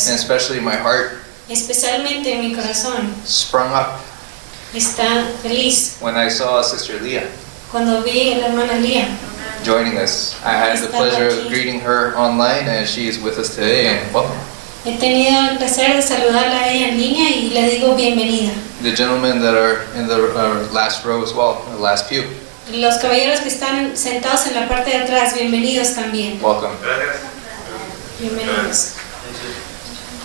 días, and especially my heart, especialmente mi corazón sprung up está feliz when I saw Sister Leah cuando vi a la hermana Lía. joining us. I had the pleasure of greeting her online, and she is with us today, and welcome. He tenido el placer de saludarla a ella en línea y le digo bienvenida. The gentlemen that are in the last row as well, the last pew, Los caballeros que están sentados en la parte de atrás, bienvenidos también. welcome. Bienvenidos.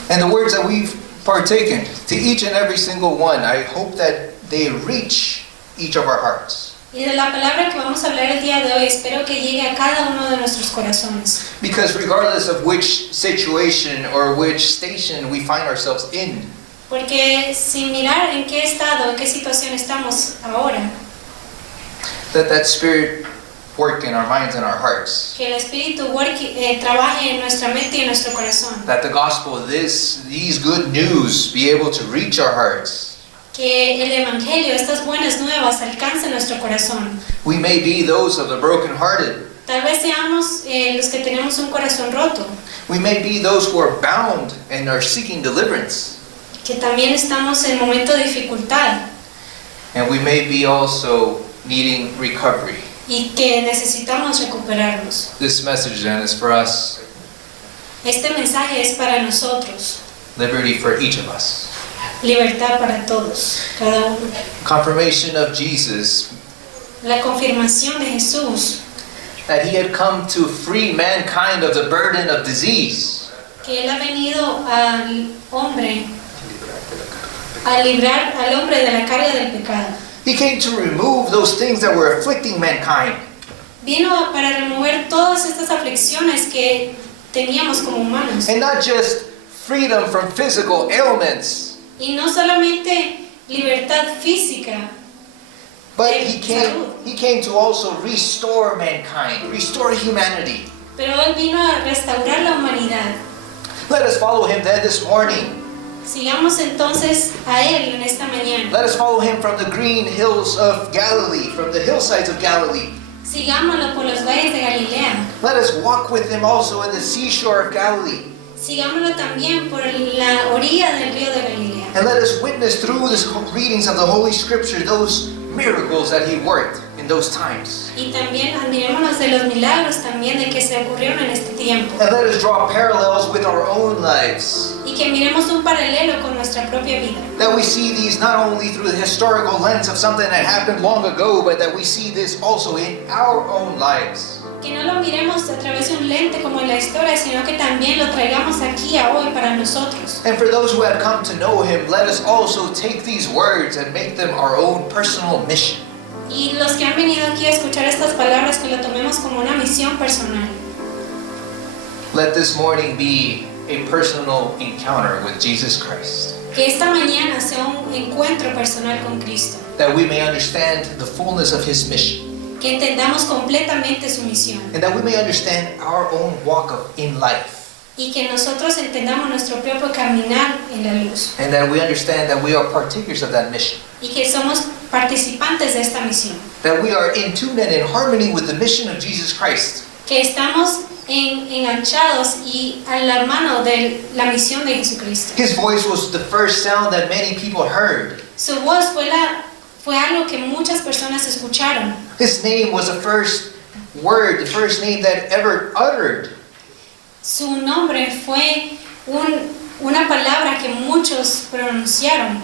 And the words that we've partaken, to each and every single one, I hope that they reach each of our hearts. Y de la palabra que vamos a hablar el día de hoy, espero que llegue a cada uno de nuestros corazones. Because regardless of which situation or which station we find ourselves in, Porque sin mirar en qué estado, en qué situación estamos ahora, that spirit work in our minds and our hearts. que el Espíritu trabaje en nuestra mente y en nuestro corazón. That the gospel, these good news be able to reach our hearts. Que el Evangelio, estas buenas nuevas, alcancen nuestro corazón. We may be those of the brokenhearted. Tal vez seamos los que tenemos un corazón roto. We may be those who are bound and are seeking deliverance. Que también estamos en momento de dificultad. And we may be also needing recovery. Y que necesitamos recuperarnos. This message then is for us. Este mensaje es para nosotros. Liberty for each of us. Libertad para todos, cada uno. Confirmation of Jesus. La confirmación de Jesús. That he had come to free mankind of the burden of disease. Que Él ha venido al hombre, a librar al hombre de la carga del pecado. He came to remove those things that were afflicting mankind. Vino para remover todas estas aflicciones que teníamos como humanos. And not just freedom from physical ailments. Y no solamente libertad física, but he came to also restore mankind, restore humanity. Pero Él vino a restaurar la humanidad. Let us follow him then this morning. Sigamos entonces a Él en esta mañana. Let us follow him from the green hills of Galilee, from the hillsides of Galilee. Sigámoslo por los valles de Galilea. Let us walk with him also in the seashore of Galilee. Sigámoslo también por la orilla del río de Galilea. And let us witness through the readings of the Holy Scripture those miracles that he worked in those times. Y también admirémonos de los milagros también de que se ocurrieron en este tiempo. And let us draw parallels with our own lives. Y que miremos un paralelo con nuestra propia vida. That we see these not only through the historical lens of something that happened long ago, but that we see this also in our own lives. Que no lo miremos a través de un lente como en la historia, sino que también lo traigamos aquí a hoy para nosotros. And for those who have come to know him, let us also take these words and make them our own personal mission. Y los que han venido aquí a escuchar estas palabras, que lo tomemos como una misión personal. Let this morning be a personal encounter with Jesus Christ. Que esta mañana sea un encuentro personal con Cristo. That we may understand the fullness of his mission. Que entendamos completamente su misión. And that we may understand our own walk in life. Y que nosotros entendamos nuestro propio caminar en la luz. And that we understand that we are partakers of that mission. Y que somos participantes de esta misión. That we are in tune and in harmony with the mission of Jesus Christ. Que estamos enganchados y a la mano de la misión de Jesucristo. His voice was the first sound that many people heard. Su voz fue algo que muchas personas escucharon. His name was the first word, the first name that ever uttered. Su nombre fue una palabra que muchos pronunciaron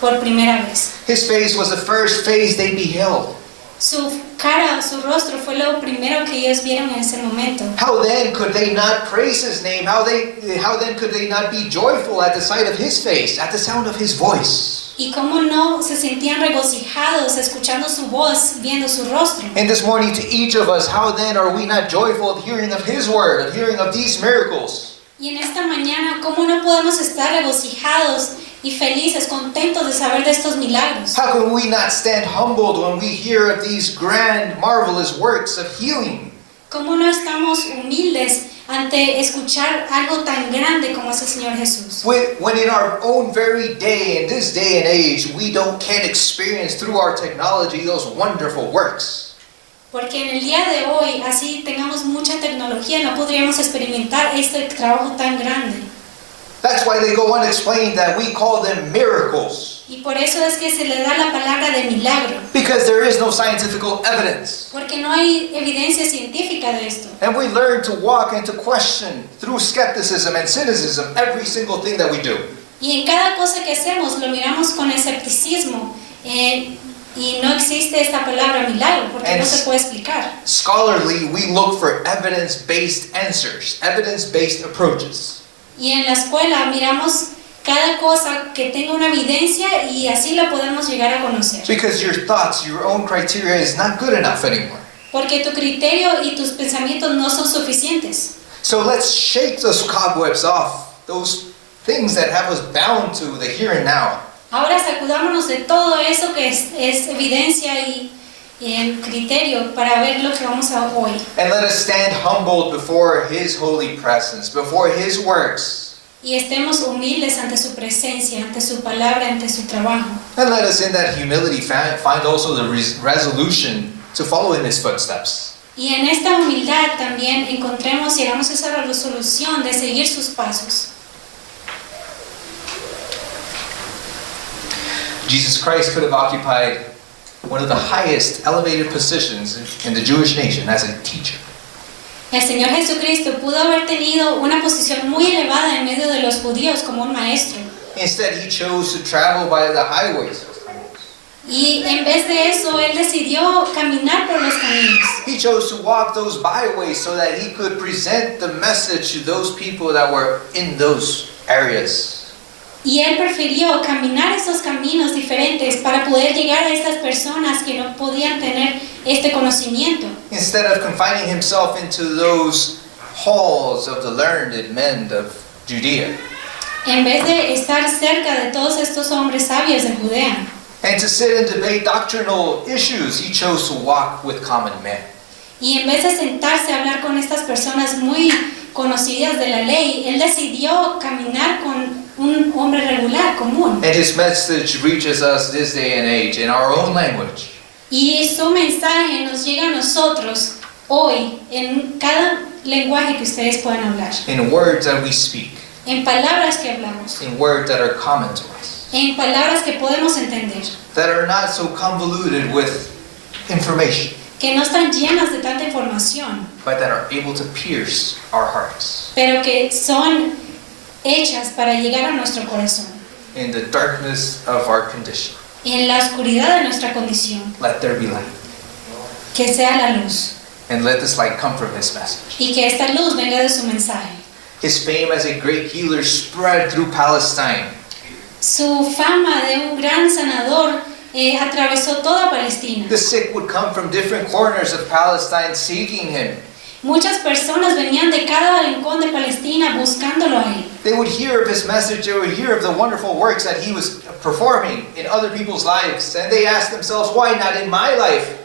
por primera vez. His face was the first face they beheld. Su cara, su rostro fue lo primero que ellos vieron en ese momento. How then could they not praise his name? How then could they not be joyful at the sight of his face, at the sound of his voice? Y cómo no se sentían regocijados escuchando su voz, viendo su rostro. And this morning to each of us, how then are we not joyful of hearing of his word, of hearing of these miracles? Y en esta mañana, ¿cómo no podemos estar regocijados y felices, contentos de saber de estos milagros? How can we not stand humbled when we hear of these grand, marvelous works of healing? ¿Cómo no estamos humildes ante escuchar algo tan grande como es el Señor Jesús? When in our own very day, in this day and age, we can't experience through our technology those wonderful works. Porque en el día de hoy, así tengamos mucha tecnología, no podríamos experimentar este trabajo tan grande. That's why they go unexplained, that we call them miracles. Y por eso es que se le da la palabra de milagro. Because there is no scientific evidence. Porque no hay evidencia científica de esto. And we learn to walk and to question through skepticism and cynicism every single thing that we do. Y en cada cosa que hacemos lo miramos con escepticismo. Y no existe esta palabra milagro porque no se puede explicar. Scholarly, we look for evidence-based answers, evidence-based approaches. Y en la escuela miramos cada cosa que tenga una evidencia y así la podemos llegar a conocer. Because your thoughts, your own criteria is not good enough anymore. Porque tu criterio y tus pensamientos no son suficientes. So let's shake those cobwebs off, those things that have us bound to the here and now. Ahora sacudámonos de todo eso que es evidencia y el criterio para ver lo que vamos a hoy. And let us stand humbled before His holy presence, before His works. Y estemos humildes ante su presencia, ante su palabra, ante su trabajo. And let us in that humility find also the resolution to follow in His footsteps. Y en esta humildad también encontremos y hagamos esa resolución de seguir sus pasos. Jesus Christ could have occupied one of the highest elevated positions in the Jewish nation as a teacher. El Señor Jesucristo pudo haber tenido una posición muy elevada en medio de los judíos como un maestro. Instead, He chose to travel by the highways. Y en vez de eso, Él decidió caminar por los caminos. He chose to walk those byways so that He could present the message to those people that were in those areas. Y Él prefirió caminar esos caminos diferentes para poder llegar a estas personas que no podían tener este conocimiento. Instead of confining Himself into those halls of the learned men of Judea. En vez de estar cerca de todos estos hombres sabios de Judea. And to sit and debate doctrinal issues, He chose to walk with common men. Y en vez de sentarse a hablar con estas personas muy conocidas de la ley, Él decidió caminar con un hombre regular, común. And His message reaches us this day and age in our own language. Y su mensaje nos llega a nosotros hoy en cada lenguaje que ustedes puedan hablar. In words that we speak. En palabras que hablamos. In words that are common to us. En palabras que podemos entender. That are not so convoluted with information. Que no están llenas de tanta información. But that are able to pierce our hearts. Pero que son hechas para llegar a nuestro corazón. In the darkness of our condition. En la oscuridad de nuestra condición. Let there be light. Que sea la luz. And let this light come from His message. Y que esta luz venga de su mensaje. His fame as a great healer spread through Palestine. Su fama de un gran sanador atravesó toda Palestina. The sick would come from different corners of Palestine seeking Him. Muchas personas venían de cada rincón de Palestina buscándolo a Él. They would hear of His message, they would hear of the wonderful works that He was performing in other people's lives, and they asked themselves, why not in my life?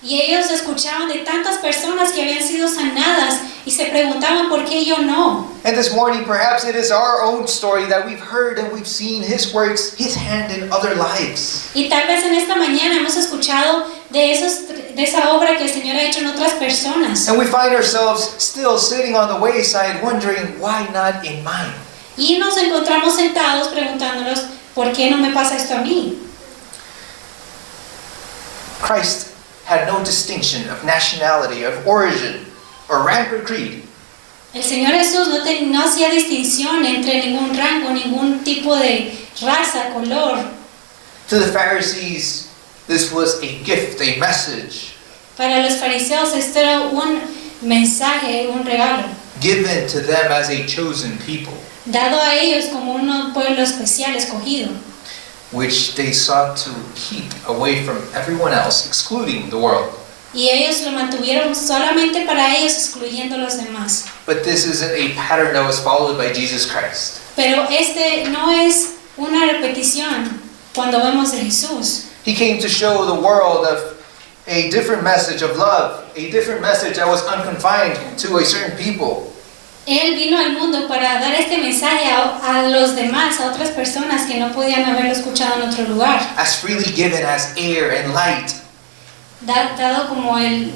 Y ellos escuchaban de tantas personas que habían sido sanadas y se preguntaban por qué yo no. And this morning, perhaps it is our own story that we've heard and we've seen His works, His hand in other lives. Y tal vez en esta mañana hemos escuchado de esa obra que el Señor ha hecho en otras personas. And we find ourselves still sitting on the wayside wondering, why not in mine? Y nos encontramos sentados preguntándonos, ¿por qué no me pasa esto a mí? Christ had no distinction of nationality, of origin, or rank or creed. El Señor Jesús no hacía distinción entre ningún rango, ningún tipo de raza, color. To the Pharisees, this was a gift, a message. Para los fariseos esto era un mensaje, un regalo. Given to them as a chosen people. Dado a ellos como un pueblo especial escogido. Which they sought to keep away from everyone else, excluding the world. Y ellos lo mantuvieron solamente para ellos, excluyendo a los demás. But this isn't a pattern that was followed by Jesus Christ. Pero este no es una repetición cuando vemos de Jesús. He came to show the world of a different message of love, a different message that was unconfined to a certain people. Él vino al mundo para dar este mensaje a los demás, a otras personas que no podían haberlo escuchado en otro lugar. As freely given as air and light. Dado como el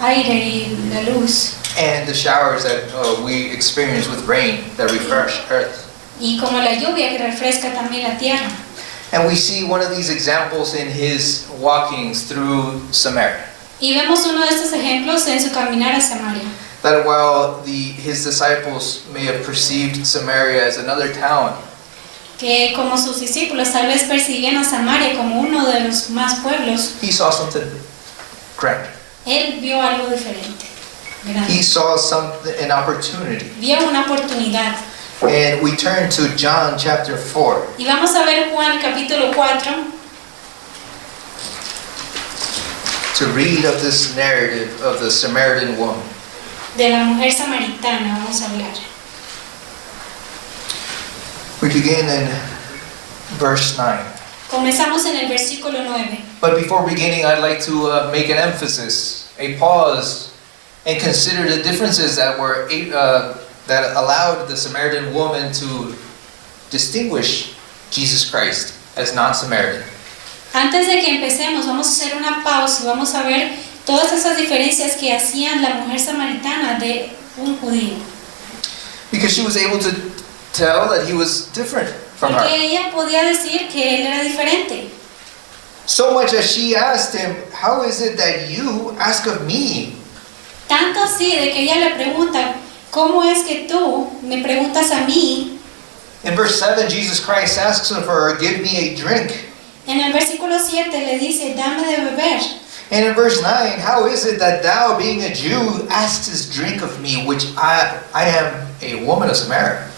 aire y la luz. And the showers that we experience with rain that refresh earth. y como la lluvia que refresca también la tierra. And we see one of these examples in his walkings through Samaria. Y vemos uno de estos ejemplos en su caminar a Samaria. That while his disciples may have perceived Samaria as another town, Que como sus discípulos tal vez percibían a Samaria como uno de los más pueblos, he saw something grand. él vio algo diferente, grande. He saw an opportunity. Vio una oportunidad. And we turn to John chapter 4. Y vamos a ver Juan capítulo 4 to read of this narrative of the Samaritan woman. de la mujer samaritana. Vamos a hablar. We begin in verse 9. Comenzamos en el versículo 9. But before beginning, I'd like to make an emphasis, a pause, and consider the differences that were that allowed the Samaritan woman to distinguish Jesus Christ as non-Samaritan. Antes de que empecemos, vamos a hacer una pausa y vamos a ver todas esas diferencias que hacían la mujer samaritana de un judío. Because she was able to tell that he was different from Porque her. ella podía decir que él era diferente. So much as she asked him, "How is it that you ask of me?" Tanto así de que ella le pregunta, ¿cómo es que tú me preguntas a mí? In verse 7, Jesus Christ asks of her, "Give me a drink." En el versículo 7 le dice, dame de beber. And in verse 9, "How is it that thou, being a Jew, askest drink of me, which I am a woman of Samaria?"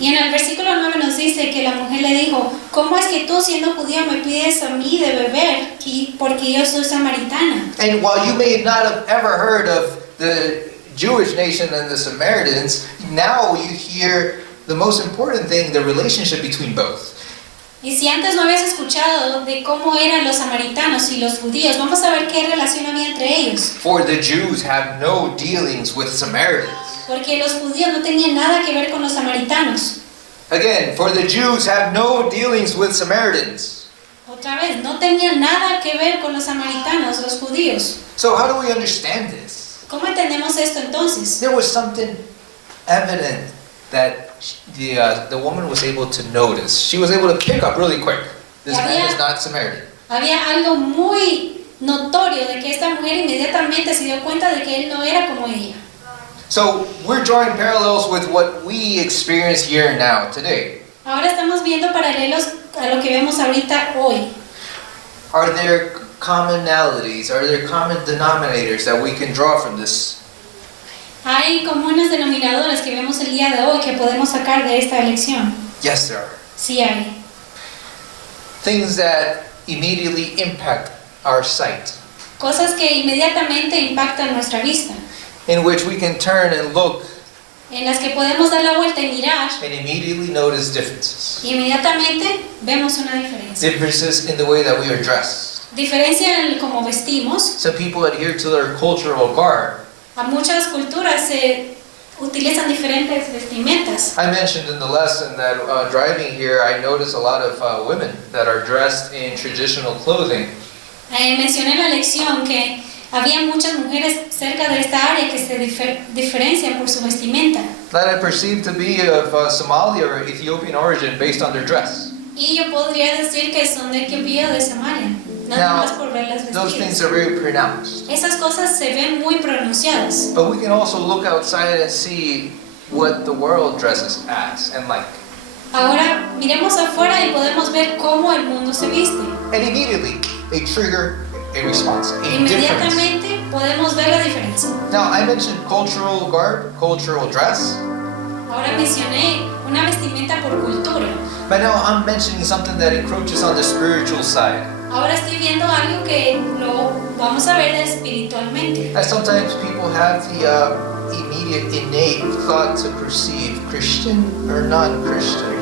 Y en el versículo 9 nos dice que la mujer le dijo, ¿cómo es que tú siendo judío me pides a mí de beber porque yo soy samaritana? And while you may not have ever heard of the Jewish nation and the Samaritans, now you hear the most important thing, the relationship between both. Y si antes no habías escuchado de cómo eran los samaritanos y los judíos, vamos a ver qué relación había entre ellos. For the Jews have no dealings with Samaritans. Porque los judíos no tenían nada que ver con los samaritanos. Again, for the Jews have no dealings with Samaritans. Otra vez, no tenían nada que ver con los samaritanos, los judíos. So how do we understand this? ¿Cómo entendemos esto entonces? There was something evident that the woman was able to notice. She was able to pick up really quick. This man is not Samaritan. Había algo muy notorio de que esta mujer inmediatamente se dio cuenta de que él no era como ella. So we're drawing parallels with what we experience here now, today. Ahora estamos viendo paralelos a lo que vemos ahorita hoy. Are there commonalities? Are there common denominators that we can draw from this? Hay comunes denominadores que vemos el día de hoy que podemos sacar de esta lección. Yes, there are. Sí hay. Things that immediately impact our sight, Cosas que inmediatamente impactan nuestra vista. in which we can turn and look En las que podemos dar la vuelta y mirar. and immediately notice differences. Inmediatamente vemos una diferencia. Differences in the way that we are dressed. Diferencia en cómo vestimos. Some people adhere to their cultural garb. A muchas culturas se utilizan diferentes vestimentas. I mentioned in the lesson that driving here, I noticed a lot of women that are dressed in traditional clothing. Mencioné en la lección que había muchas mujeres cerca de esta área que se diferencian por su vestimenta. That I perceive to be of Somali or Ethiopian origin based on their dress. Y yo podría decir que son de Etiopía o de Somalia, nada más por ver las Those things vestidas. are very pronounced. Esas cosas se ven muy pronunciadas. But we can also look outside and see what the world dresses as and like. Ahora miremos afuera y podemos ver cómo el mundo se viste. And immediately, they trigger a response, a difference. Inmediatamente podemos ver la diferencia. Now, I mentioned cultural garb, cultural dress. Ahora mencioné una vestimenta por cultura. But now I'm mentioning something that encroaches on the spiritual side. Ahora estoy viendo algo que lo vamos a ver espiritualmente. As sometimes people have the immediate innate thought to perceive Christian or non-Christian.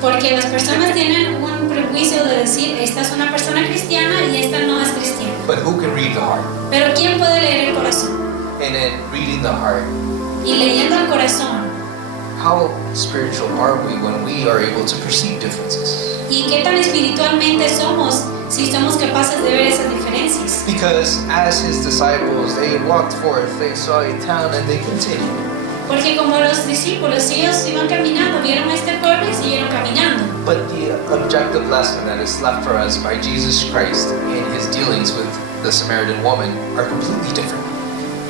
Porque las personas tienen un prejuicio de decir, esta es una persona cristiana y esta no es cristiana. But who can read the heart? Pero ¿quién puede leer el corazón? And in reading the heart, Y leyendo el corazón, how spiritual are we when we are able to perceive differences? ¿y qué tan espiritualmente somos si somos capaces de ver esas diferencias? Because as his disciples, they walked forth, they saw a town and they continued. Porque como los discípulos, ellos iban caminando, vieron a este pueblo y siguieron caminando. But the objective lesson that is left for us by Jesus Christ in his dealings with the Samaritan woman are completely different.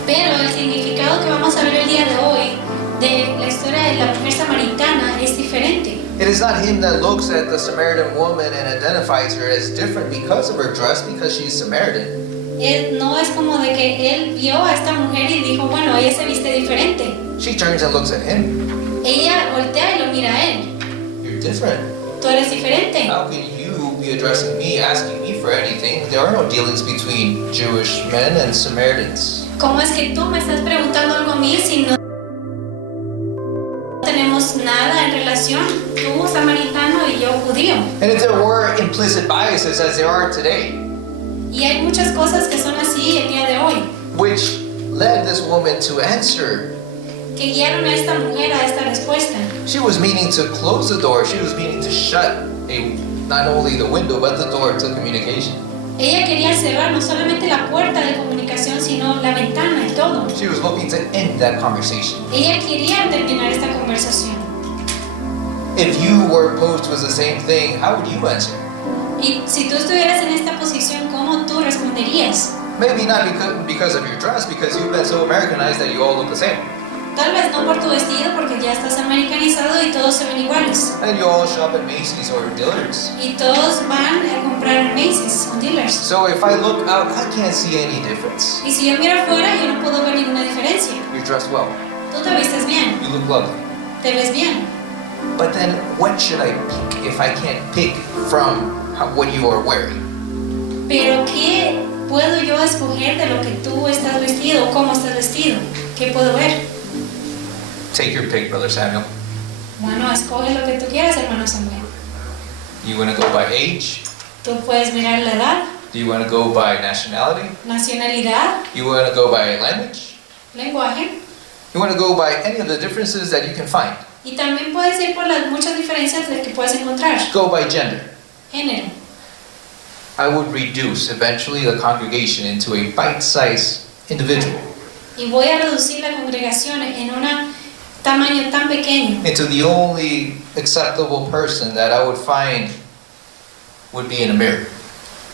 Pero el significado que vamos a ver el día de hoy de la historia de la mujer samaritana es diferente. It is not him that looks at the Samaritan woman and identifies her as different because of her dress, because she's Samaritan. No es como de que él vio a esta mujer y dijo, bueno, ella se viste diferente. She turns and looks at him. Ella voltea y lo mira a él. You're different. Tú eres diferente. How can you be addressing me, asking me for anything? There are no dealings between Jewish men and Samaritans. ¿Cómo es que tú me estás preguntando algo a mí si no tenemos nada en relación? Tú, samaritano, y yo, judío. And if there were implicit biases, as there are today, Y hay muchas cosas que son así el día de hoy, which led this woman to answer, que guiaron a esta mujer a esta respuesta. she was meaning to close the door. She was meaning to shut not only the window, but the door to communication. Ella quería cerrar no solamente la puerta de comunicación, sino la ventana y todo. She was looking to end that conversation. Ella quería terminar esta conversación. If you were posed with the same thing, how would you answer? Y si tú estuvieras en esta posición, ¿cómo tú responderías? Maybe not because of your dress, because you've been so Americanized that you all look the same. Tal vez no por tu vestido, porque ya estás americanizado y todos se ven iguales. And you all shop at Macy's or Dillard's. Y todos van a comprar en Macy's o Dealers. So if I look out, I can't see any difference. Y si yo miro afuera, yo no puedo ver ninguna diferencia. You're dressed well. Tú te vistes bien, You look lovely. te ves bien. But then what should I pick if I can't pick from what you are wearing? Pero ¿qué puedo yo escoger de lo que tú estás vestido o cómo estás vestido? ¿Qué puedo ver? Take your pick, Brother Samuel. Bueno, escoge lo que tú quieras, hermano Samuel. You want to go by age? Tú puedes mirar la edad, Do you want to go by nationality? nacionalidad, You want to go by language? lenguaje. You want to go by any of the differences that you can find? Y también puedes ir por las muchas diferencias de que puedes encontrar. Go by gender. Género. I would reduce eventually the congregation into a bite-sized individual, Y voy a reducir la congregación en un tamaño tan pequeño. into the only acceptable person that I would find would be in a mirror.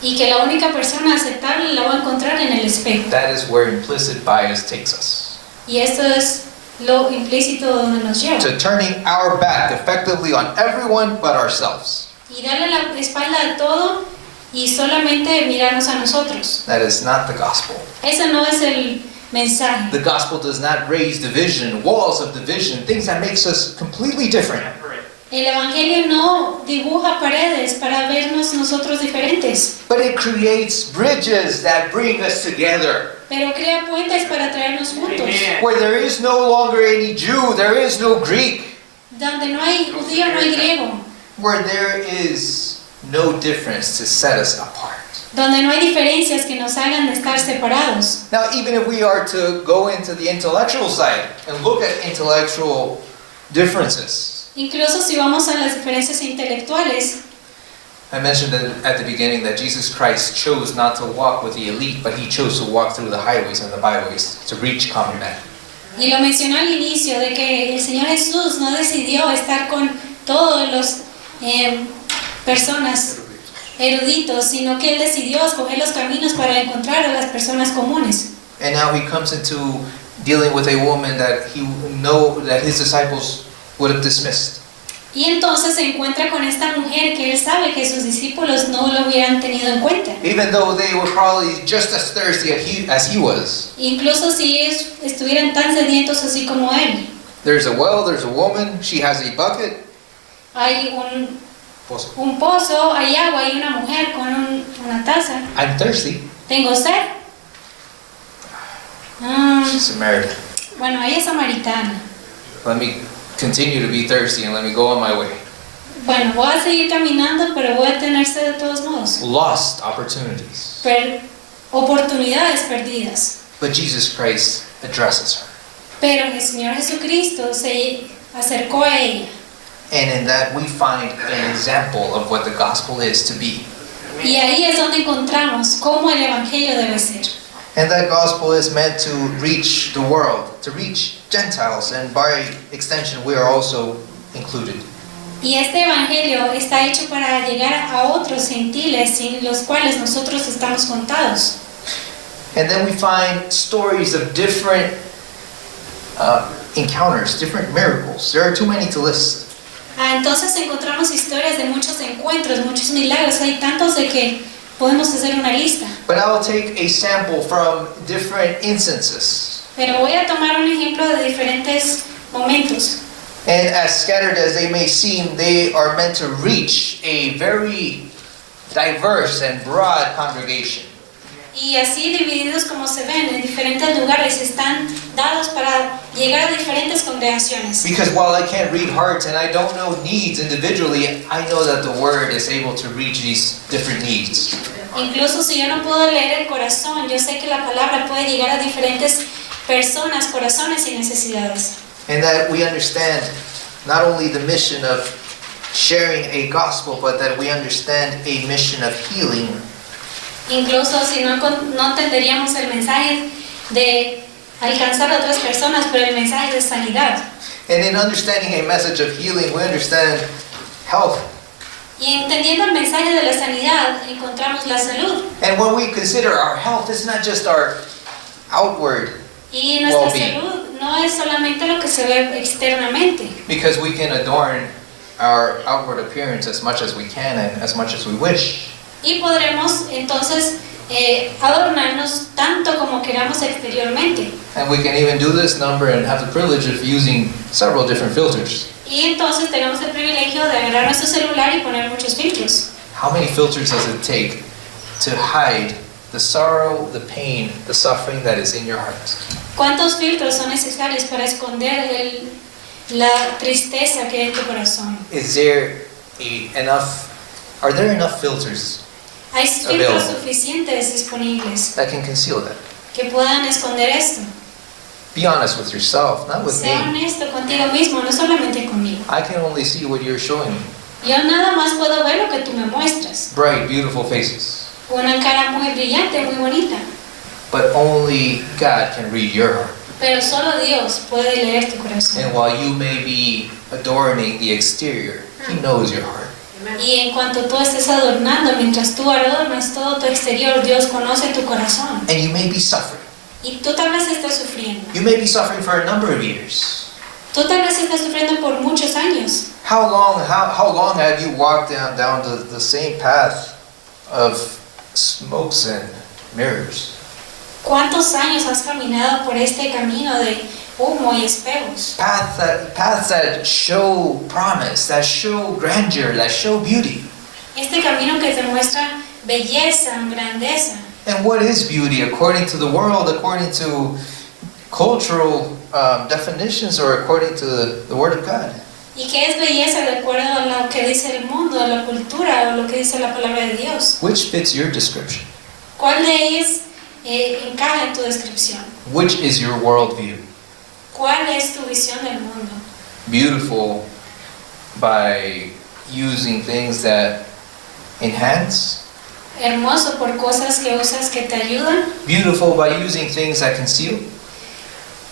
Y que la única persona aceptable la voy a encontrar en el espejo. That is where implicit bias takes us. Y esto es lo implícito donde nos lleva. To turning our back effectively on everyone but ourselves. Y darle la espalda a todo y solamente mirarnos a nosotros. That is not the gospel. Ese no es el mensaje. The gospel does not raise division, walls of division, things that makes us completely different. El evangelio no dibuja paredes para vernos nosotros diferentes, But it creates bridges that bring us together. pero crea puentes para traernos juntos. Where there is no longer any Jew, there is no Greek. Donde no hay judío, no hay griego. Where there is no difference to set us apart. Donde no hay diferencias que nos hagan estar separados. Now, even if we are to go into the intellectual side and look at intellectual differences, Incluso si vamos a las diferencias intelectuales, I mentioned at the beginning that Jesus Christ chose not to walk with the elite, but he chose to walk through the highways and the byways to reach common man. y lo mencionó al inicio, de que el Señor Jesús no decidió estar con todos los personas eruditos, sino que Él decidió escoger los caminos para encontrar a las personas comunes. And now he comes into dealing with a woman that he know that his disciples would have dismissed. Y entonces se encuentra con esta mujer que Él sabe que sus discípulos no lo hubieran tenido en cuenta. Even though they were probably just as thirsty as he was. Incluso si ellos estuvieran tan sedientos así como Él. There's a well, there's a woman, she has a bucket. Hay un pozo, hay agua, hay una mujer con una taza. I'm thirsty. Tengo sed. She's Samaritan. Bueno, ella es samaritana. Let me continue to be thirsty and let me go on my way. Bueno, voy a seguir caminando, pero voy a tener sed de todos modos. Lost opportunities. Oportunidades perdidas. But Jesus Christ addresses her. Pero el Señor Jesucristo se acercó a ella. And in that we find an example of what the gospel is to be. Y ahí es donde encontramos cómo el evangelio debe ser. And that gospel is meant to reach the world, to reach Gentiles, and by extension we are also included. Y este evangelio está hecho para llegar a otros gentiles sin los cuales nosotros estamos contados. And then we find stories of different encounters, different miracles. There are too many to list. Entonces encontramos historias de muchos encuentros, muchos milagros. Hay tantos de que podemos hacer una lista. But I will take a sample from different instances. Pero voy a tomar un ejemplo de diferentes momentos. And as scattered as they may seem, they are meant to reach a very diverse and broad congregation. Y así divididos como se ven en diferentes lugares, están dados para llegar a diferentes congregaciones. Because while I can't read hearts and I don't know needs individually, I know that the Word is able to reach these different needs. Incluso si yo no puedo leer el corazón, yo sé que la palabra puede llegar a diferentes personas, corazones y necesidades. And that we understand not only the mission of sharing a gospel, but that we understand a mission of healing. Incluso si no entenderíamos el mensaje de alcanzar a otras personas, pero el mensaje de sanidad. And in understanding a message of healing, we understand health. Y entendiendo el mensaje de la sanidad, encontramos la salud. And when we consider our health, it's not just our outward Y nuestra well-being. salud no es solamente lo que se ve externamente. Because we can adorn our outward appearance as much as we can and as much as we wish. Y podremos entonces adornarnos tanto como queramos exteriormente. And we can even do this number and have the privilege of using several different filters. Y entonces tenemos el privilegio de agarrar nuestro celular y poner muchos filtros. How many filters does it take to hide the sorrow, the pain, the suffering that is in your heart? ¿Cuántos filtros son necesarios para esconder la tristeza que hay en tu corazón? Are there enough filters Hay filtros suficientes disponibles that can conceal that? que puedan esconder esto. Be honest with yourself, not with Sé me. honesto contigo mismo, no solamente conmigo. I can only see what you're showing me. Yo nada más puedo ver lo que tú me muestras. Bright, beautiful faces. Una cara muy brillante, muy bonita. But only God can read your heart. Pero solo Dios puede leer tu corazón. And while you may be adorning the exterior, He knows your heart. Y en cuanto tú estés adornando, mientras tú adornas todo tu exterior, Dios conoce tu corazón. And you may be suffering. Y tú tal vez estés sufriendo. You may be suffering for a number of years. Tú tal vez estás sufriendo por muchos años. How long have you walked down the same path of smokes and mirrors? ¿Cuántos años has caminado por este camino de humo y espejos? Paths that show promise, that show grandeur, that show beauty. Este camino que te muestra belleza, grandeza. And what is beauty according to the world, according to cultural definitions, or according to the Word of God? ¿Y qué es belleza de acuerdo a lo que dice el mundo, a la cultura, o lo que dice la palabra de Dios? Which fits your description? ¿Cuál de ellas encaja en tu descripción? Which is your worldview? ¿Cuál es tu visión del mundo? Beautiful by using things that enhance? Hermoso por cosas que usas que te ayudan. Beautiful by using things that conceal?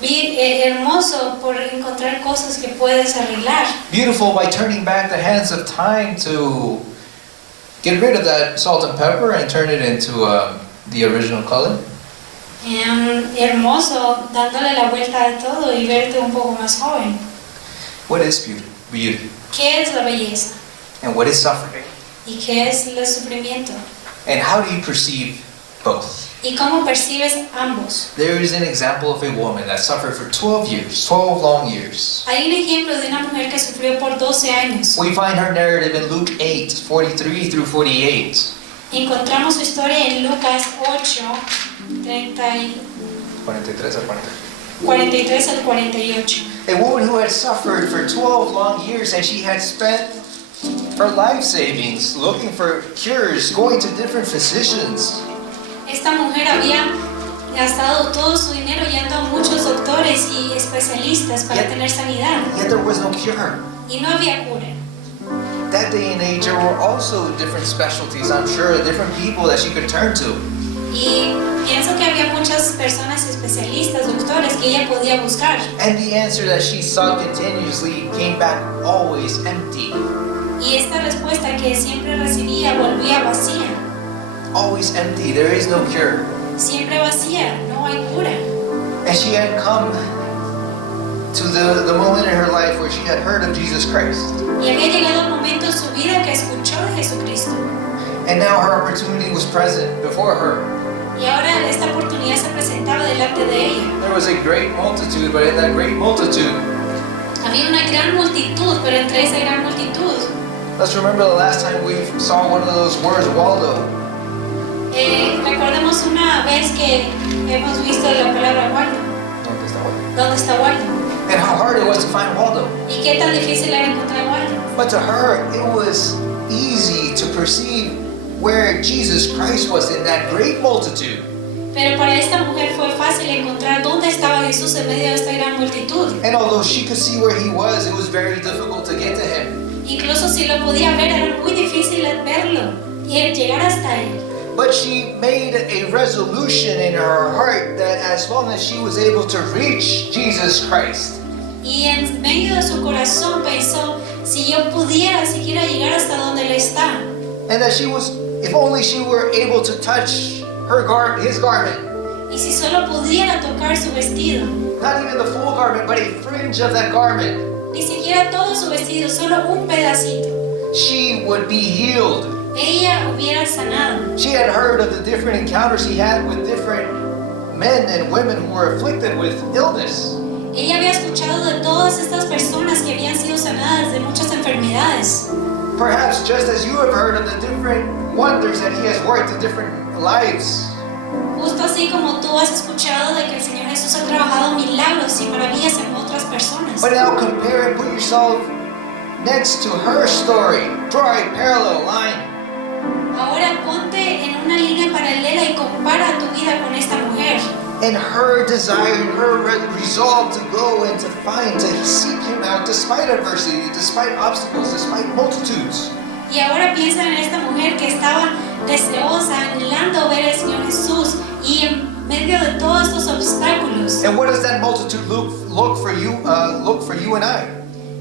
Hermoso por encontrar cosas que puedes arreglar. Beautiful by turning back the hands of time to get rid of that salt and pepper and turn it into the original color. Hermoso dándole la vuelta a todo y verte un poco más joven. What is beauty? ¿Qué es la belleza? And what is suffering? ¿Y qué es el sufrimiento? And how do you perceive both? ¿Y cómo percibes ambos? There is an example of a woman that suffered for 12 long years. Hay un ejemplo de una mujer que sufrió por 12 años. We find her narrative in Luke 8:43 through 48. Encontramos su historia en Lucas 8, 43 al 48. A woman who had suffered for 12 long years, and she had spent her life savings looking for cures, going to different physicians. Esta mujer había gastado todo su dinero yendo a muchos doctores y especialistas para tener sanidad. Yet there was no cure. Y no había cura. That day and age, there were also different specialties, I'm sure, different people that she could turn to. Y pienso que había muchas personas especialistas, doctores, que ella podía buscar. And the answer that she sought continuously came back always empty. Y esta respuesta que siempre recibía volvía vacía. Always empty. There is no cure. Siempre vacía, no hay cura. And she had come to the moment in her life where she had heard of Jesus Christ. Y había llegado el momento en su vida que escuchó de Jesucristo. And now her opportunity was present before her. Y ahora esta oportunidad se presentaba delante de ella. There was a great multitude, but in that great multitude, Había una gran multitud, pero entre esa gran multitud, let's remember the last time we saw one of those words, Waldo. recordemos una vez que hemos visto la palabra Waldo. ¿Dónde está Waldo? And how hard it was to find Waldo. ¿Y qué tan difícil era encontrar Waldo? But to her, it was easy to perceive where Jesus Christ was in that great multitude. Pero para esta mujer fue fácil encontrar dónde estaba Jesús en medio de esta gran multitud. And although she could see where he was, it was very difficult to get to him. Incluso si lo podía ver, era muy difícil verlo y llegar hasta él. But she made a resolution in her heart that as long as she was able to reach Jesus Christ, Y en medio de su corazón pensó, si yo pudiera siquiera llegar hasta donde él está, and that she was, if only she were able to touch his garment, y si solo pudiera tocar su vestido, not even the full garment, but a fringe of that garment, ni siquiera todo su vestido, solo un pedacito, she would be healed. ella hubiera sanado. She had heard of the different encounters he had with different men and women who were afflicted with illness. Ella había escuchado de todas estas personas que habían sido sanadas de muchas enfermedades. Perhaps just as you have heard of the different wonders that he has worked in different lives. Justo así como tú has escuchado de que el Señor Jesús ha trabajado milagros y maravillas en otras personas. But now compare and put yourself next to her story. Draw a parallel line. Ahora ponte en una línea paralela y compara tu vida con esta mujer. And her desire and her resolve to go and to find, to seek him out despite adversity, despite obstacles, despite multitudes. Y ahora piensa en esta mujer que estaba deseosa, anhelando ver al Señor Jesús y en medio de todos estos obstáculos. And what does that multitude look for you and I?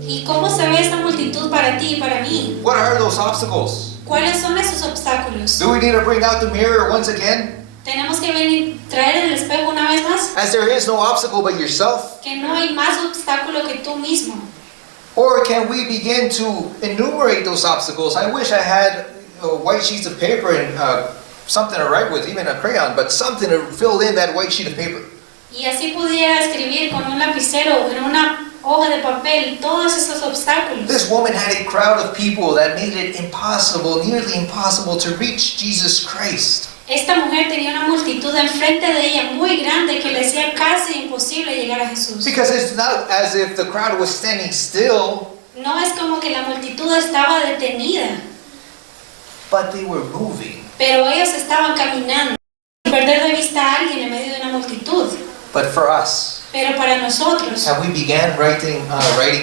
¿Y cómo se ve esta multitud para ti y para mí? What are those obstacles? ¿Cuáles son esos obstáculos? Do we need to bring out the mirror once again? Tenemos que venir, traer el espejo una vez más. As there is no obstacle but yourself? Que no hay más obstáculo que tú mismo. Or can we begin to enumerate those obstacles? I wish I had white sheets of paper and something to write with, even a crayon, but something to fill in that white sheet of paper. Y así pudiera escribir con un lapicero en una hoja de papel todos esos obstáculos. This woman had a crowd of people that made it impossible, nearly impossible, to reach Jesus Christ. Esta mujer tenía una multitud enfrente de ella muy grande que le hacía casi imposible llegar a Jesús. Because it's not as if the crowd was standing still, No es como que la multitud estaba detenida, but they were moving. pero ellos estaban caminando. Perder de vista a alguien en medio de una multitud. But for us, Pero para nosotros, have we began writing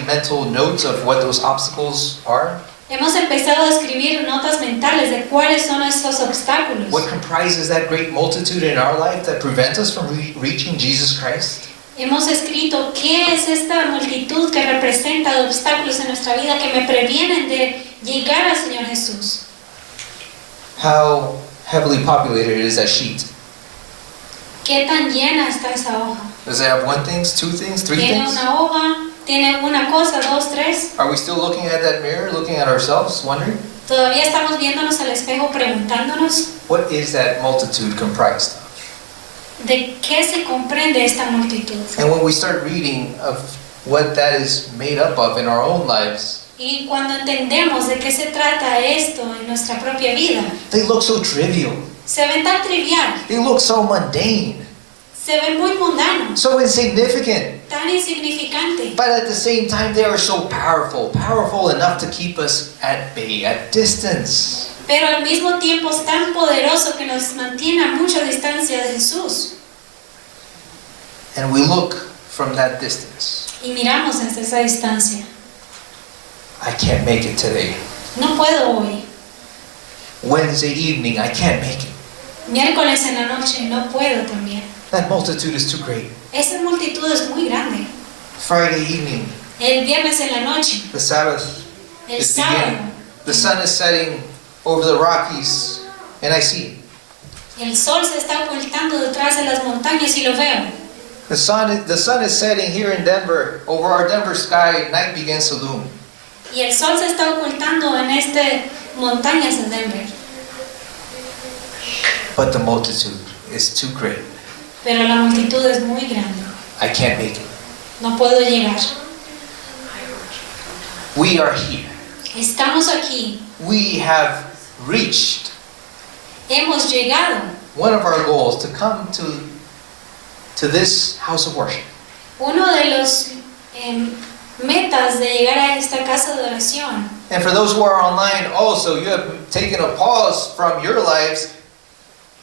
mental notes of what those obstacles are? hemos empezado a escribir notas mentales de cuáles son estos obstáculos. What comprises that great multitude in our life that prevent us from reaching Jesus Christ? Hemos escrito qué es esta multitud que representa de obstáculos en nuestra vida que me previenen de llegar al Señor Jesús. How heavily populated is that sheet? ¿Qué tan llena está esa hoja? Does it have one thing, two things, three ¿Tiene things? una hoja? ¿Tiene una cosa, dos, tres? Are we still looking at that mirror, looking at ourselves, wondering? ¿Todavía estamos viéndonos al espejo preguntándonos What is that multitude comprised of? de qué se comprende esta multitud? And when we start reading of what that is made up of in our own lives, Y cuando entendemos de qué se trata esto en nuestra propia vida, they look so trivial. se ven tan trivial, They look so mundane, se ven muy mundanos, so insignificant. tan insignificantes. But at the same time, they are so powerful, powerful enough to keep us at bay, at distance. Pero al mismo tiempo es tan poderoso que nos mantiene a mucha distancia de Jesús. And we look from that distance. Y miramos desde esa distancia. I can't make it today. No puedo hoy. Wednesday evening, I can't make it. Miércoles en la noche no puedo también. That multitude is too great. Esa multitud es muy grande. Friday evening, El viernes en la noche, the Sabbath el is sábado, beginning. The sun is setting over the Rockies, and I see. el sol se está ocultando detrás de las montañas y lo veo. The sun is setting here in Denver. Over our Denver sky, night begins to loom. Y el sol se está ocultando en estas montañas de Denver. But the multitude is too great. Pero la multitud es muy grande. I can't make it. No puedo llegar. We are here. Estamos aquí. We have reached Hemos llegado. one of our goals to come to this house of worship. Uno de los metas de llegar a esta casa de oración. And for those who are online also, you have taken a pause from your lives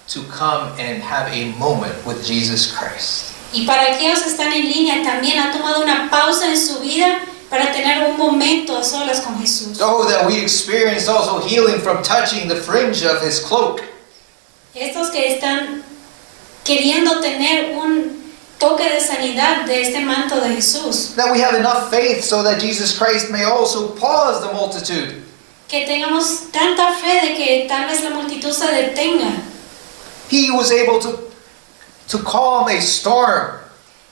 to come and have a moment with Jesus Christ. Y para aquellos que están en línea también han tomado una pausa en su vida para tener un momento a solas con Jesús. Oh, that we experienced also healing from touching the fringe of His cloak. Estos que están queriendo tener un toque de sanidad de este manto de Jesús. That we have enough faith so that Jesus Christ may also pause the multitude. Que tengamos tanta fe de que tal vez la multitud se detenga. He was able to calm a storm.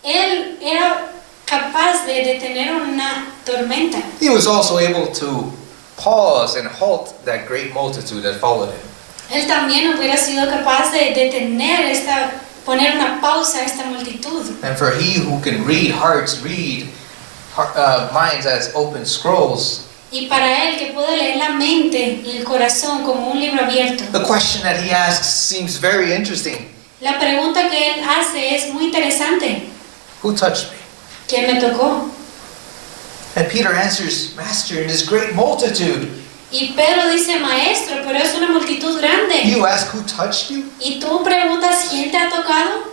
Él era capaz de detener una tormenta. He was also able to pause and halt that great multitude that followed Him. Él también hubiera sido capaz de detener poner una pausa a esta multitud. And for He who can read hearts, read minds as open scrolls. Y para él que puede leer la mente y el corazón como un libro abierto. The question that he asks seems very interesting. La pregunta que él hace es muy interesante. Who touched me? ¿Quién me tocó? And Peter answers, Master, in this great multitude. Y Pedro dice, maestro, pero es una multitud grande. You ask who touched you? Y tú preguntas, ¿quién te ha tocado?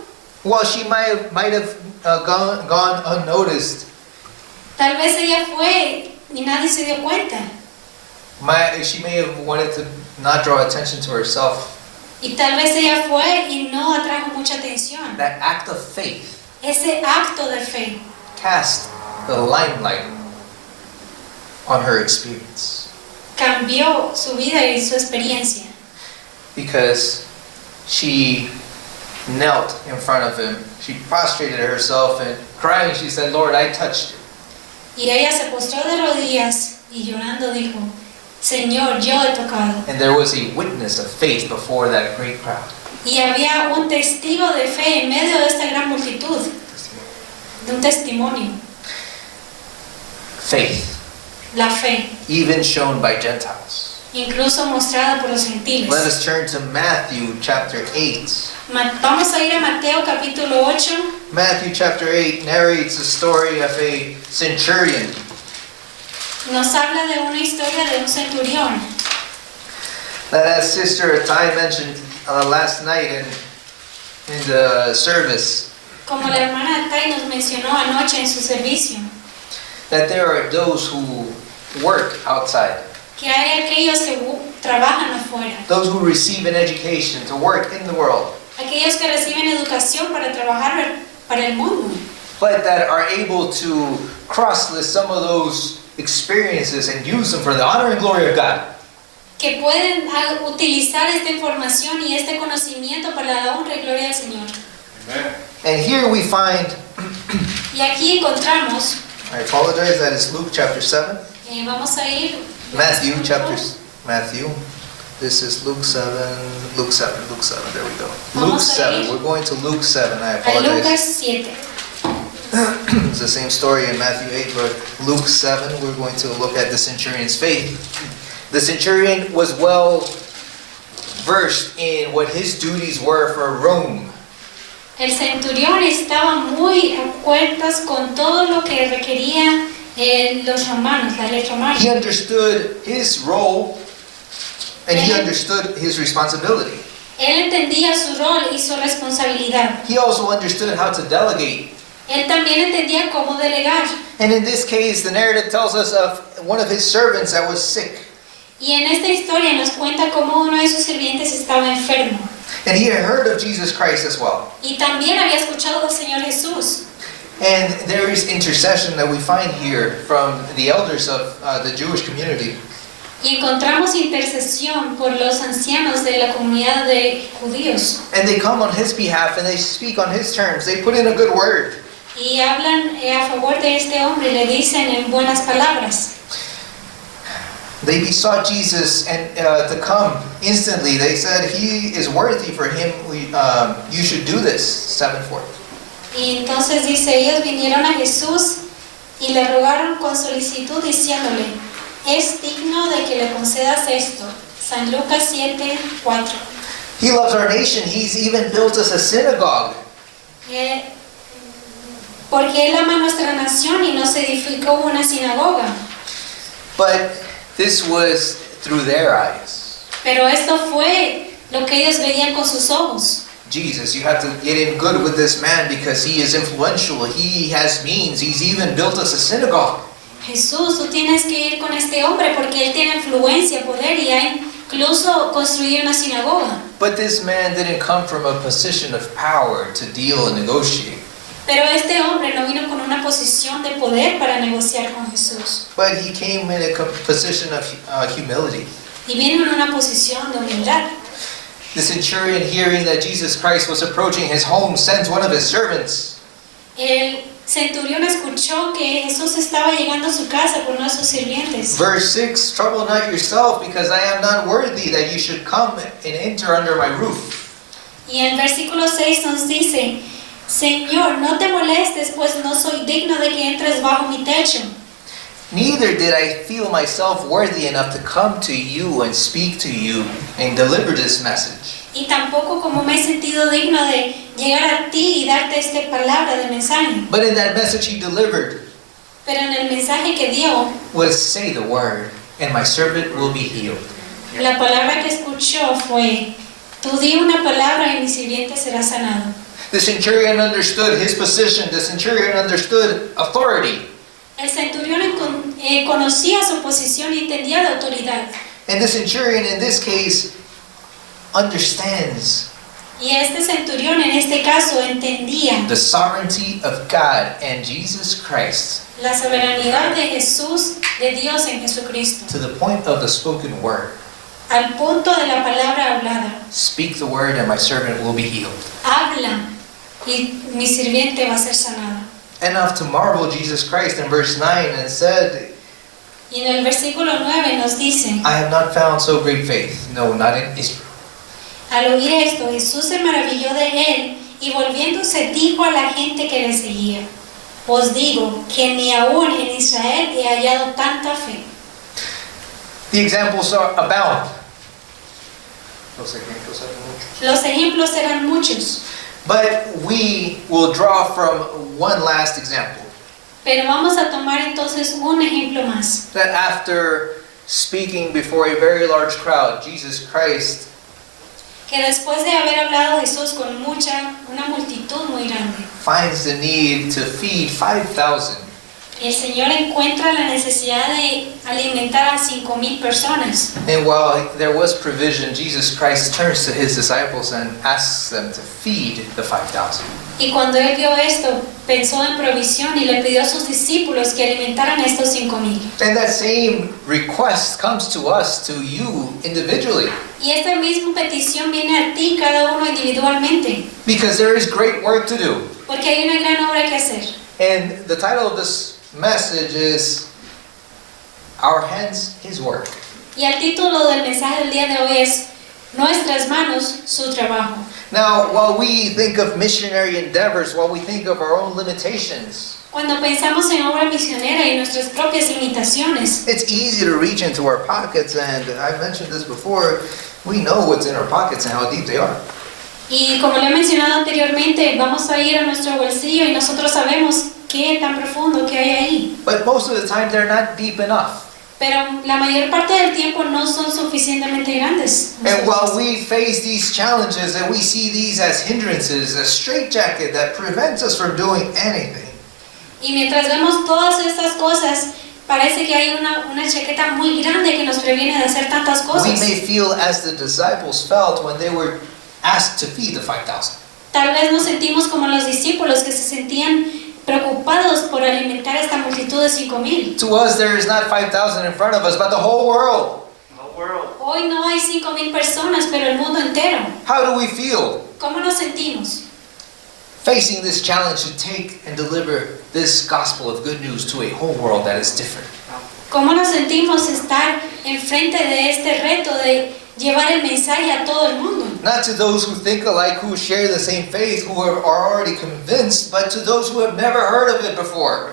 Well, she might have gone unnoticed. Tal vez ella fue y nadie se dio cuenta. She may have wanted to not draw attention to herself. Y tal vez ella fue y no atrajo mucha atención. That act of faith Ese acto de fe cast the limelight on her experience. cambió su vida y su experiencia. Because she knelt in front of him. She prostrated herself and crying, she said, Lord, I touched you. Y ella se postró de rodillas y llorando dijo, Señor, yo he tocado. And there was a witness of faith before that great crowd. Y había un testigo de fe en medio de esta gran multitud, de un testimonio, Faith, la fe, even shown by Gentiles. incluso mostrada por los gentiles. Let us turn to Matthew chapter 8. Vamos a ir a Mateo capítulo 8. Matthew chapter 8 narrates the story of a centurion. Nos habla de una historia de un centurión. That as Sister Ty mentioned last night in the service, Como la hermana Tai nos mencionó anoche en su servicio, that there are those who work outside, que hay aquellos que trabajan afuera, those who receive an education to work in the world, aquellos que reciben educación para trabajar para el mundo, but that are able to cross-list some of those experiences and use them for the honor and glory of God. que pueden utilizar esta información y este conocimiento para la honra y gloria del Señor. Amen. And here we find, Y aquí encontramos, I apologize, that is Luke chapter 7. vamos a ir Matthew. This is Luke 7, there we go. Luke 7, we're going to Luke 7, I a apologize. Lucas 7. It's the same story in Matthew 8, but Luke 7, we're going to look at the centurion's faith. The centurion was well versed in what his duties were for Rome. El centurión estaba muy a cuentas con todo lo que requería los romanos, la ley romana. He understood his role and he understood his responsibility. Él entendía su rol y su responsabilidad. He also understood how to delegate. Él también entendía cómo delegar. And in this case, the narrative tells us of one of his servants that was sick. Y en esta historia nos cuenta cómo uno de sus sirvientes estaba enfermo. And he had heard of Jesus Christ as well. Y también había escuchado del Señor Jesús. And there is intercession that we find here from the elders of the Jewish community. Y encontramos intercesión por los ancianos de la comunidad de judíos. And they come on his behalf and they speak on his terms. They put in a good word. Y hablan a favor de este hombre, le dicen en buenas palabras. They besought Jesus and to come instantly. They said, he is worthy for him. You should do this. 7:4. Y entonces dice, ellos vinieron a Jesús y le rogaron con solicitud diciéndole, es digno de que le concedas esto. San Lucas 7:4. He loves our nation. He's even built us a synagogue. Porque él ama nuestra nación y nos edificó una sinagoga. But this was through their eyes. Pero esto fue lo que ellos veían con sus ojos. Jesus, you have to get in good with this man because he is influential. He has means. He's even built us a synagogue. Jesús, tú tienes que ir con este hombre porque él tiene influencia, poder y ha incluso construido una sinagoga. But this man didn't come from a position of power to deal and negotiate. Pero este hombre no vino con una posición de poder para negociar con Jesús. But he came in a position of humility. Y vino en una posición de humildad. The centurion, hearing that Jesus Christ was approaching his home, sends one of his servants. El centurión escuchó que Jesús estaba llegando a su casa por uno de sus sirvientes. Verse 6, trouble not yourself, because I am not worthy that you should come and enter under my roof. Y en versículo 6 nos dice, Señor, no te molestes, pues no soy digno de que entres bajo mi techo. Neither did I feel myself worthy enough to come to you and speak to you and deliver this message. Y tampoco como me he sentido digno de llegar a ti y darte esta palabra de mensaje. But in that message he delivered Pero en el mensaje que dio, was, say the word, and my servant will be healed. la palabra que escuchó fue, tú di una palabra y mi sirviente será sanado. The centurion understood his position. The centurion understood authority. El centurión conocía su posición y entendía la autoridad. And the centurion in this case understands Y este centurión en este caso entendía the sovereignty of God and Jesus Christ la soberanía de Jesús, de Dios en Jesucristo, to the point of the spoken word. al punto de la palabra hablada. Speak the word and my servant will be healed. Habla y mi sirviente va a ser sanado. Enough to marvel Jesus Christ in verse 9 and said, Y en el versículo 9 nos dice, I have not found so great faith, no, not in Israel. al oír esto, Jesús se maravilló de él y volviéndose dijo a la gente que le seguía, os digo que ni aún en Israel he hallado tanta fe. The examples abound. Los ejemplos eran muchos, But we will draw from one last example. pero vamos a tomar entonces un ejemplo más. That after speaking before a very large crowd, Jesus Christ Que después de haber hablado Jesús con una multitud muy grande, finds the need to feed 5,000. el Señor encuentra la necesidad de alimentar a 5,000 personas. And while there was provision, Jesus Christ turns to his disciples and asks them to feed the 5,000. Y cuando él vio esto, pensó en provisión y le pidió a sus discípulos que alimentaran a estos 5,000. And that same request comes to us, to you individually. Y esta misma petición viene a ti, cada uno individualmente, Because there is great work to do. porque hay una gran obra que hacer. And the title of this message is Our Hands, His Work. Y el título del mensaje del día de hoy es Nuestras manos, su trabajo. Now, while we think of missionary endeavors, while we think of our own limitations, Cuando pensamos en obra misionera y nuestras propias limitaciones, it's easy to reach into our pockets, and I mentioned this before, we know what's in our pockets and how deep they are. y como lo he mencionado anteriormente, vamos a ir a nuestro bolsillo y nosotros sabemos qué tan profundo que hay ahí. But most of the time, they're not deep enough. Pero la mayor parte del tiempo no son suficientemente grandes. And while we face these challenges and we see these as hindrances, a straitjacket that prevents us from doing anything, Y mientras vemos todas estas cosas, parece que hay una chaqueta muy grande que nos previene de hacer tantas we cosas. may feel as the disciples felt when they were asked to feed the 5,000. Tal vez nos sentimos como los discípulos que se sentían preocupados por alimentar a esta multitud de 5,000. To us, there is not 5,000 in front of us, but the whole world. Hoy no hay 5,000 personas, pero el mundo entero. How do we feel ¿Cómo nos sentimos? facing this challenge to take and deliver this gospel of good news to a whole world that is different? ¿Cómo nos sentimos estar enfrente de este reto de llevar el mensaje a todo el mundo? Not to those who think alike, who share the same faith, who are already convinced, but to those who have never heard of it before.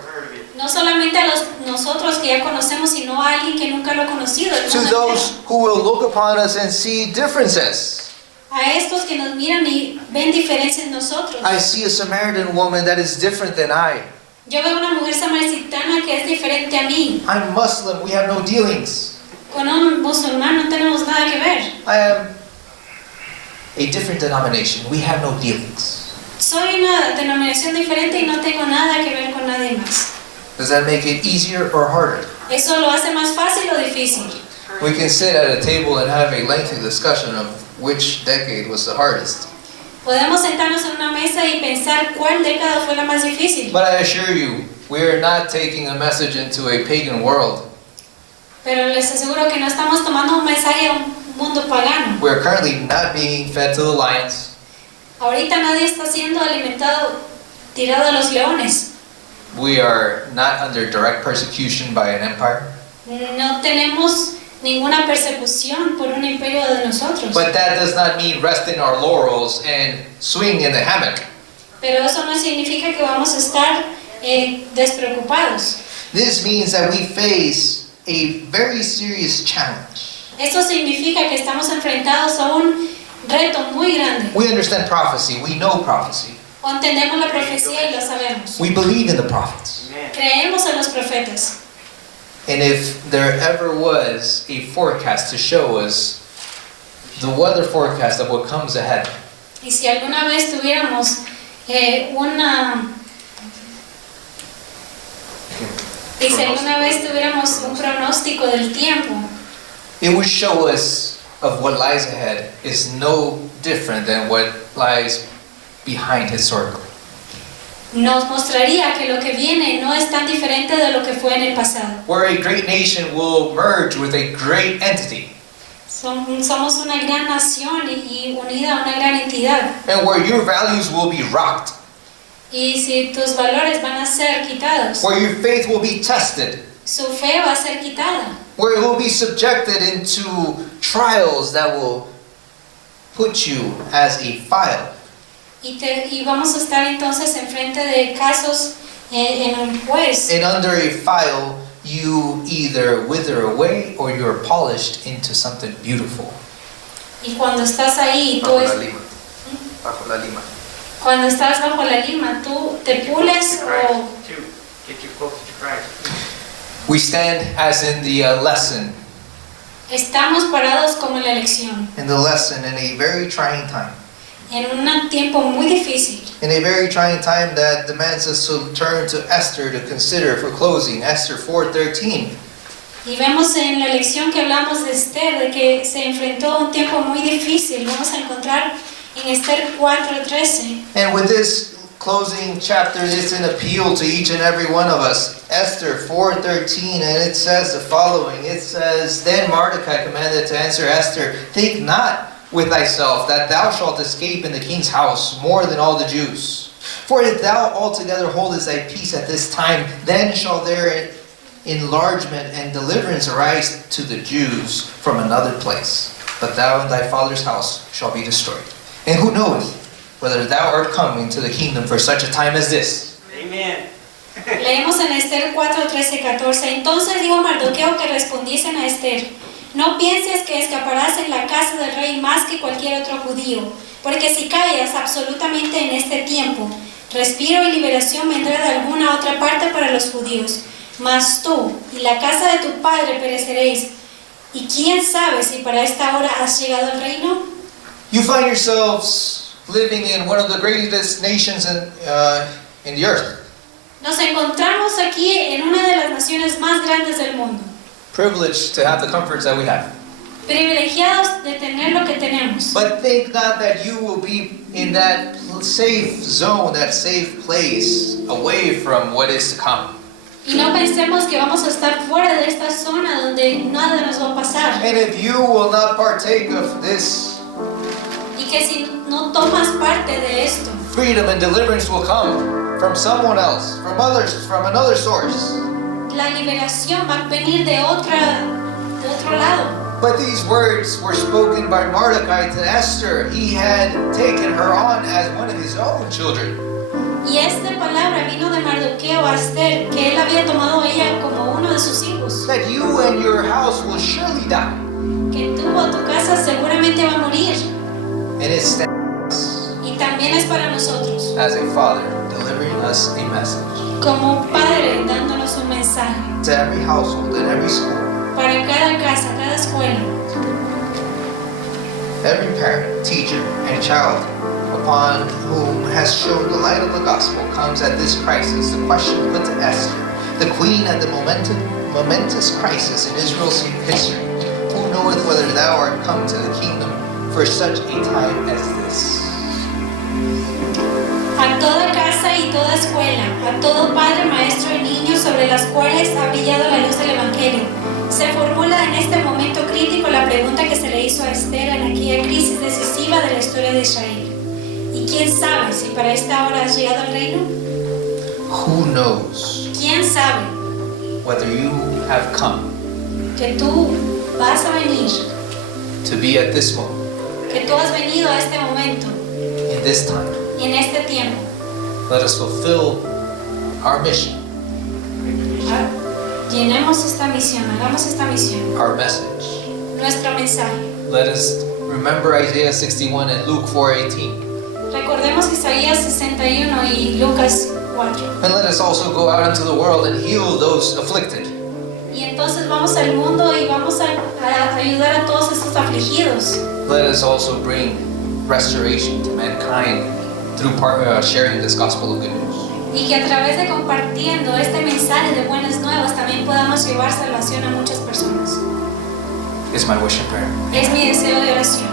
No solamente a nosotros que ya conocemos, sino a alguien que nunca lo ha conocido. El To mundo those entero. who will look upon us and see differences. A estos que nos miran y ven diferencias en nosotros. I see a Samaritan woman that is different than I. Yo veo una mujer samaritana que es diferente a mí. I'm Muslim, we have no dealings. Con un musulmán no tenemos nada que ver. I am a different denomination, we have no dealings. Soy una denominación diferente y no tengo nada que ver con nadie más. Does that make it easier or harder? ¿Eso lo hace más fácil o difícil? We can sit at a table and have a lengthy discussion of which decade was the hardest. Podemos sentarnos en una mesa y pensar cuál década fue la más difícil. But I assure you, we are not taking a message into a pagan world. Pero les aseguro que no estamos tomando un mensaje a un mundo pagano. We are currently not being fed to the lions. Ahorita nadie está siendo alimentado, tirado a los leones. We are not under direct persecution by an empire. No tenemos ninguna persecución por un imperio de nosotros. But that does not mean rest in our laurels and swing in the hammock. Pero eso no significa que vamos a estar despreocupados. This means that we face a very serious challenge. Esto significa que estamos enfrentados a un reto muy grande. We understand prophecy, we know prophecy. O entendemos la profecía y lo sabemos. We believe in the prophets. Creemos en los profetas. And if there ever was a forecast to show us the weather forecast of what comes ahead, Y si alguna vez tuviéramos un pronóstico del tiempo, it would show us of what lies ahead is no different than what lies behind historically. nos mostraría que lo que viene no es tan diferente de lo que fue en el pasado. Where a great nation will merge with a great entity. Somos una gran nación y unida a una gran entidad. And where your values will be rocked. Y si tus valores van a ser quitados, Where your faith will be tested. su fe va a ser quitada. Where it will be subjected into trials that will put you as a file. Y vamos a estar entonces enfrente de casos en un juez. And under a file, you either wither away or you're polished into something beautiful. Y cuando estás ahí, Bajo la lima. cuando estás bajo la lima, tú te pules o Get you closer to Christ. We stand as in the lesson, estamos parados como en la elección, in a very trying time. en un tiempo muy difícil. In a very trying time that demands us to turn to Esther to consider for closing, Esther 4:13. Y vemos en la lección que hablamos de Esther, de que se enfrentó a un tiempo muy difícil. Vamos a encontrar en Esther 4:13. And with this closing chapter, it's an appeal to each and every one of us. Esther 4:13, and it says the following. It says, Then Mordecai commanded to answer Esther, Think not with thyself that thou shalt escape in the king's house more than all the Jews. For if thou altogether holdest thy peace at this time, then shall there enlargement and deliverance arise to the Jews from another place. But thou and thy father's house shall be destroyed. And who knoweth whether thou art come into the kingdom for such a time as this? Amen. Leemos en Esther 4:13-14. Entonces dijo Mardoqueo que respondiesen a Esther: No pienses que escaparás en la casa del rey más que cualquier otro judío, porque si callas absolutamente en este tiempo, respiro y liberación vendrá de alguna otra parte para los judíos. Mas tú y la casa de tu padre pereceréis. ¿Y quién sabe si para esta hora has llegado al reino? You find yourselves living in one of the greatest nations in the earth. Nos encontramos aquí en una de las naciones más grandes del mundo. Privileged to have the comforts that we have. privilegiados de tener lo que tenemos. But think not that you will be in that safe zone, that safe place, away from what is to come. Y no pensemos que vamos a estar fuera de esta zona donde nada nos va a pasar. And if you will not partake of this, Y que si no tomas parte de esto, freedom and deliverance will come from someone else, from others, from another source. la liberación va a venir de otro lado. But these words were spoken by Mordecai to Esther. He had taken her on as one of his own children. Y esta palabra vino de Mardoqueo a Esther, que él había tomado a ella como uno de sus hijos. That you and your house will surely die. Que tú o tu casa seguramente va a morir. And it stands Y también es para nosotros, as a father delivering us a message como un padre dándonos un mensaje. to every household and every school, Para cada casa, cada escuela. every parent, teacher, and child upon whom has shown the light of the gospel comes at this crisis. The question put to Esther, the queen at the momentous crisis in Israel's history. Who knoweth whether thou art come to the kingdom for such a time as this? A toda casa y toda escuela, a todo padre, maestro y niño sobre las cuales ha brillado la luz del Evangelio. Se formula en este momento crítico la pregunta que se le hizo a Esther en aquella crisis decisiva de la historia de Israel. ¿Y quién sabe si para esta hora has llegado al reino? Who knows ¿Quién sabe whether you have come que tú vas a venir, to be at this moment, que tú has venido a este momento in this time? y en este tiempo? Let us fulfill our mission, Ah, llenemos esta misión, hagamos esta misión, our message. nuestro mensaje. Let us remember Isaiah 61 and Luke 4:18. Recordemos Isaías 61 y Lucas 4. And let us also go out into the world and heal those afflicted. Y entonces vamos al mundo y vamos a ayudar a todos estos afligidos. Let us also bring restoration to mankind through sharing this gospel of good news. Y que a través de compartiendo este mensaje de buenas nuevas también podamos llevar salvación a muchas personas. It's my wish and prayer. Es mi deseo de oración.